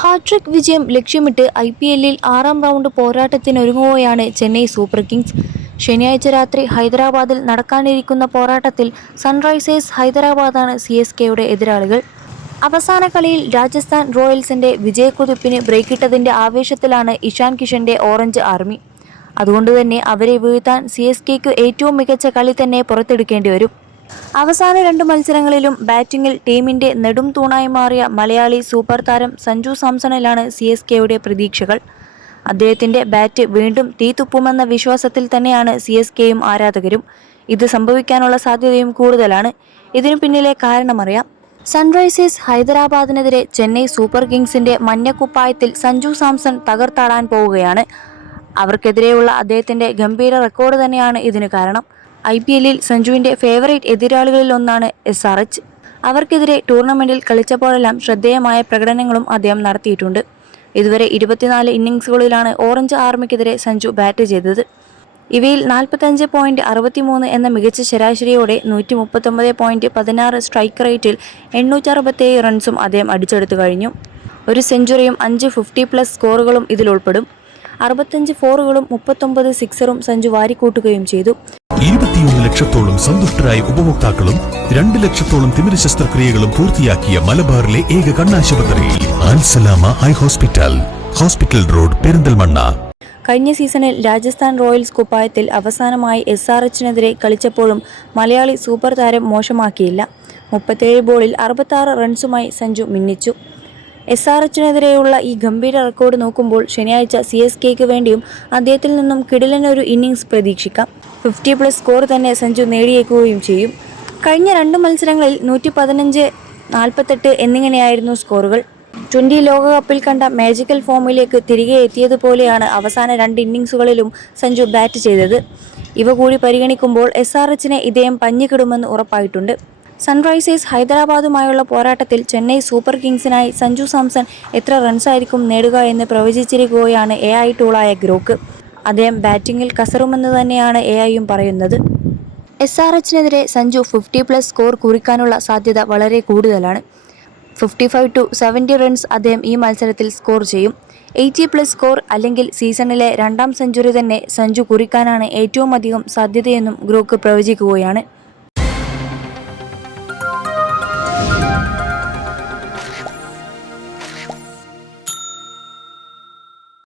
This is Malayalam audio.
ഹാട്രിക് വിജയം ലക്ഷ്യമിട്ട് IPLൽ 6ാം റൗണ്ട് പോരാട്ടത്തിനൊരുങ്ങുകയാണ് ചെന്നൈ സൂപ്പർ കിങ്സ്. ശനിയാഴ്ച രാത്രി ഹൈദരാബാദിൽ നടക്കാനിരിക്കുന്ന പോരാട്ടത്തിൽ സൺറൈസേഴ്സ് ഹൈദരാബാദാണ് CSKയുടെ എതിരാളികൾ. അവസാന കളിയിൽ രാജസ്ഥാൻ റോയൽസിന്റെ വിജയക്കുതിപ്പിന് ബ്രേക്കിട്ടതിന്റെ ആവേശത്തിലാണ് ഇഷാൻ കിഷന്റെ ഓറഞ്ച് ആർമി. അതുകൊണ്ടുതന്നെ അവരെ വീഴ്ത്താൻ CSKയ്ക്ക് ഏറ്റവും മികച്ച കളി തന്നെ പുറത്തെടുക്കേണ്ടി വരും. അവസാന 2 മത്സരങ്ങളിലും ബാറ്റിംഗിൽ ടീമിന്റെ നെടും തൂണായി മാറിയ മലയാളി സൂപ്പർ താരം സഞ്ജു സാംസണിലാണ് CSKയുടെ പ്രതീക്ഷകൾ. അദ്ദേഹത്തിന്റെ ബാറ്റ് വീണ്ടും തീതുപ്പുമെന്ന വിശ്വാസത്തിൽ തന്നെയാണ് CSKയും ആരാധകരും. ഇത് സംഭവിക്കാനുള്ള സാധ്യതയും കൂടുതലാണ്. ഇതിനു പിന്നിലെ കാരണമറിയാം. സൺറൈസേഴ്സ് ഹൈദരാബാദിനെതിരെ ചെന്നൈ സൂപ്പർ കിങ്സിന്റെ മഞ്ഞക്കുപ്പായത്തിൽ സഞ്ജു സാംസൺ തകർത്താടാൻ പോവുകയാണ്. അവർക്കെതിരെയുള്ള അദ്ദേഹത്തിന്റെ ഗംഭീര റെക്കോർഡ് തന്നെയാണ് ഇതിന് കാരണം. IPLൽ സഞ്ജുവിന്റെ ഫേവറേറ്റ് എതിരാളികളിൽ ഒന്നാണ് SRH. അവർക്കെതിരെ ടൂർണമെന്റിൽ കളിച്ചപ്പോഴെല്ലാം ശ്രദ്ധേയമായ പ്രകടനങ്ങളും അദ്ദേഹം നടത്തിയിട്ടുണ്ട്. ഇതുവരെ 24 ഇന്നിംഗ്സുകളിലാണ് ഓറഞ്ച് ആർമിക്കെതിരെ സഞ്ജു ബാറ്റ് ചെയ്തത്. ഇവയിൽ 45.63 എന്ന മികച്ച ശരാശരിയോടെ 139.16 സ്ട്രൈക്ക് റേറ്റിൽ 867 റൺസും അദ്ദേഹം അടിച്ചെടുത്തു കഴിഞ്ഞു. ഒരു സെഞ്ചുറിയും 5 50+ സ്കോറുകളും ഇതിൽ ഉൾപ്പെടും. 65 ഫോറുകളും 39 സിക്സറും സഞ്ജു വാരിക്കൂട്ടുകയും ചെയ്തു. 21 ലക്ഷത്തോളം സന്തുഷ്ടരായ ഉപഭോക്താക്കളും 2 ലക്ഷത്തോളം തിമിര ശസ്ത്രക്രിയകളും പൂർത്തിയാക്കിയ മലബാറിലെ ഏക കണ്ണാശുപത്രി Alsalama eye hospital, hospital road, Perinthalmanna. കഴിഞ്ഞ സീസണിൽ രാജസ്ഥാൻ റോയൽസ് കുപ്പായത്തിൽ അവസാനമായി SRHനെതിരെ കളിച്ചപ്പോഴും മലയാളി സൂപ്പർ താരം മോശമാക്കിയില്ല. 37 ബോളിൽ 66 റൺസുമായി സഞ്ജു മിന്നിച്ചു. SRHനെതിരെയുള്ള ഈ ഗംഭീര റെക്കോർഡ് നോക്കുമ്പോൾ ശനിയാഴ്ച CSKയ്ക്ക് വേണ്ടിയും അദ്ദേഹത്തിൽ നിന്നും കിടിലനൊരു ഇന്നിംഗ്സ് പ്രതീക്ഷിക്കാം. 50+ സ്കോർ തന്നെ സഞ്ജു നേടിയേക്കുകയും ചെയ്യും. കഴിഞ്ഞ 2 മത്സരങ്ങളിൽ 115, 48 എന്നിങ്ങനെയായിരുന്നു സ്കോറുകൾ. 20 ലോകകപ്പിൽ കണ്ട മാജിക്കൽ ഫോമിലേക്ക് തിരികെ എത്തിയതുപോലെയാണ് അവസാന 2 ഇന്നിംഗ്സുകളിലും സഞ്ജു ബാറ്റ് ചെയ്തത്. ഇവ കൂടി പരിഗണിക്കുമ്പോൾ SRHനെ ഇദ്ദേഹം പഞ്ഞിക്കിടുമെന്ന് ഉറപ്പായിട്ടുണ്ട്. സൺറൈസേഴ്സ് ഹൈദരാബാദുമായുള്ള പോരാട്ടത്തിൽ ചെന്നൈ സൂപ്പർ കിങ്സിനായി സഞ്ജു സാംസൺ എത്ര റൺസായിരിക്കും നേടുക എന്ന് പ്രവചിച്ചിരിക്കുകയാണ് AI ടൂളായ ഗ്രോക്ക്. അദ്ദേഹം ബാറ്റിംഗിൽ കസറുമെന്ന് തന്നെയാണ് AIയും പറയുന്നത്. SRHനെതിരെ സഞ്ജു 50+ സ്കോർ കുറിക്കാനുള്ള സാധ്യത വളരെ കൂടുതലാണ്. 55 to 70 റൺസ് അദ്ദേഹം ഈ മത്സരത്തിൽ സ്കോർ ചെയ്യും. 80+ സ്കോർ അല്ലെങ്കിൽ സീസണിലെ 2ാം സെഞ്ചുറി തന്നെ സഞ്ജു കുറിക്കാനാണ് ഏറ്റവും അധികം സാധ്യതയെന്നും ഗ്രോക്ക് പ്രവചിക്കുകയാണ്.